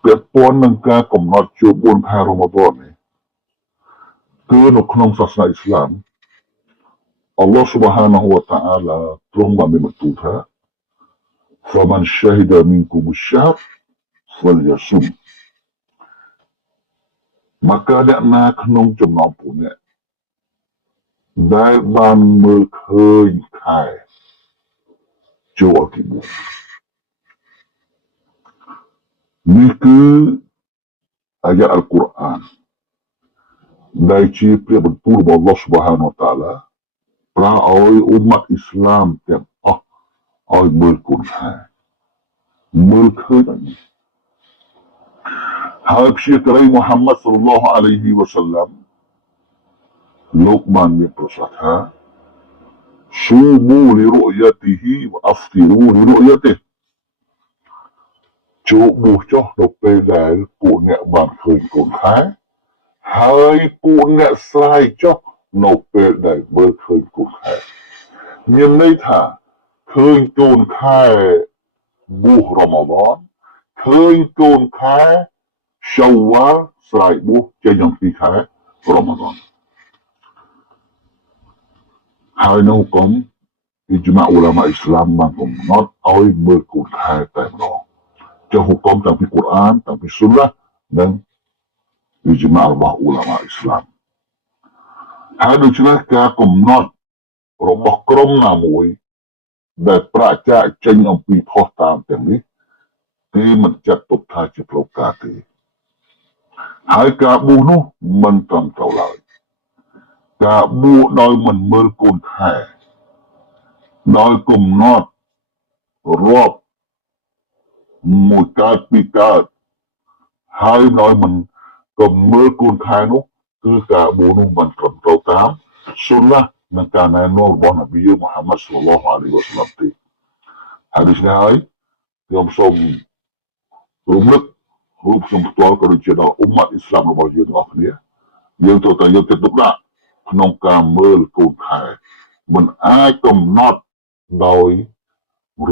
เปียปอนนังกากำหนดจูบุญแพรมฎอนนี่คือในขนมศาสนาอิสลามอัลลอฮฺ سبحانه และ تعالى ตรงมาเป็นตัวท่า فمن شهد منكم الشهر فليصم makaអ្នកណាក្នុងចំណោមពួកអ្នកដែលបានមើលឃើញខែចូលអគិបុនេះគឺអាយ៉ាអល់កុរអានដែលជាព្រះបន្ទូលរបស់ Allah Subhanahu Wa Taala ប្រើឲ្យអ៊ុម៉ាត់អ៊ីស្លាមទាំងអស់ឲ្យមើលគុណខែមើលឃើញអីហើយព្យាក្រៃមូហាម៉ាត់ sallallahu alaihi wasallam លោកបានមានប្រសាសន៍ថា صوموا لرؤيته وافطروا لرؤيته ចូលបួសចុះនៅពេលដែលពួកអ្នកបានឃើញកូនខែហើយពួកអ្នកស្រែកចុះនៅពេលដែលមើលឃើញកូនខែមានន័យថាឃើញកូនខែបួសរ៉ម៉ាឌនឃើញកូនខែឆាវ៉ាល់ស្រែកបួសចេញអំពីខែរ៉ម៉ាឌនហើយនៅកុំអ៊ីជ្មាអ៊ូឡាម៉ាអ៊ីស្លាមបានកំណត់ឲ្យមើលកូនខែតែម្ដងចុះហុកមតាំងពីកូរ៉ានតាំងពីស៊ុនណានិងអ៊ីជ្មារបស់អ៊ូឡាម៉ាអ៊ីស្លាមហើយដូច្នេះការកំណត់របស់ក្រុមណាមួយដែលប្រាជ្ញាចេញអំពីផុសតាមទាំងនេះគេមិនចាត់ទុកថាជាផ្លូវការទេហើយការបួសនោះមិនត្រឹមត្រូវឡើយការបួសដោយមិនមើលកូនខែដោយកំណត់រាប់មួយកើតពីរកើតហើយដោយមិនកំមើលកូនខែនោះគឺការបួសនោះមិនត្រឹមត្រូវតាមសុនណានិងការណែនាំរបស់នប៊ីមូហាម៉ាត់ sallallahu alaihi wasallam ទេហើយដូច្នេះហើយខ្ញុំសូមរំលឹករូបខ្ញុំផ្ទាល់ក៏ដូចជាដល់អ៊ុម៉ាត់អ៊ីស្លាមរបស់យើងទាំងអស់គ្នាយើងត្រូវតែយកចិត្តទុកដាក់ក្នុងការមើលកូនខែមិនអាចកំណត់ដោយ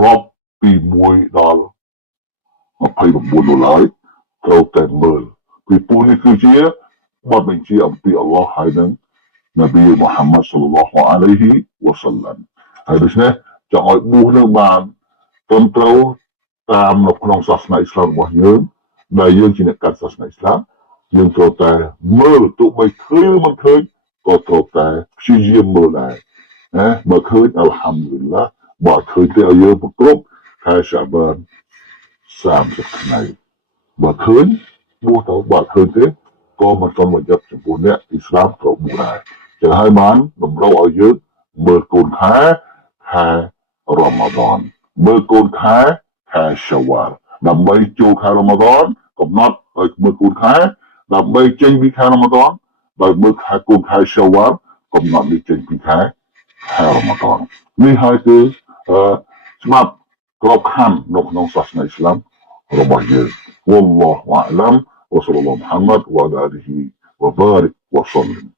រាប់ពី1ដល់29នោះឡើយត្រូវតែមើលពីពូនេះគឺជាបទបញ្ជាអំពីអល់ឡោះហើយនឹងនប៊ីមូហាម៉ាត់ sallallahu alaihi wasallam ហើយដូច្នេះចង់ឲ្យបួសនឹងបានត្រឹមត្រូវតាមនៅក្នុងសាសនាអ៊ីស្លាមរបស់យើងដែលយើងជាអ្នកកាន់សាសនាអ៊ីស្លាមយើងត្រូវតែមើលទោះបីឃើញឬមិនឃើញក៏ត្រូវតែព្យាយាមមើលដែរណាបើឃើញអល់ហាំឌុលឡាបើឃើញទេឲ្យយើងប្រគ្រប់ខែសាបាន30ថ្ងៃបើឃើញបួសទៅបើឃើញទេក៏មិនសមបញ្ញត្តិចំពោះអ្នកអ៊ីស្លាមត្រូវបួសដែរចឹងហើយបានតម្រូវឲ្យយើងមើលកូនខែរ៉ម៉ាឌនមើលកូនខែឆាវ៉ាល់ដើម្បីចូលខែរ៉ម៉ាឌនកំណត់ឲ្យមើលកូនខែដើម្បីចេញពីខែរ៉ម៉ាឌនដោយមើលខែកូនខែឆាវ៉ាល់កំណត់នេះចេញពីខែរ៉ម៉ាឌននេះហើយគឺច្បាប់ក្របខ័ណ្ឌនៅក្នុងសាសនាអ៊ីស្លាមរបស់យើង والله أعلم وصلى الله محمد وعلى آله وبارك وسلم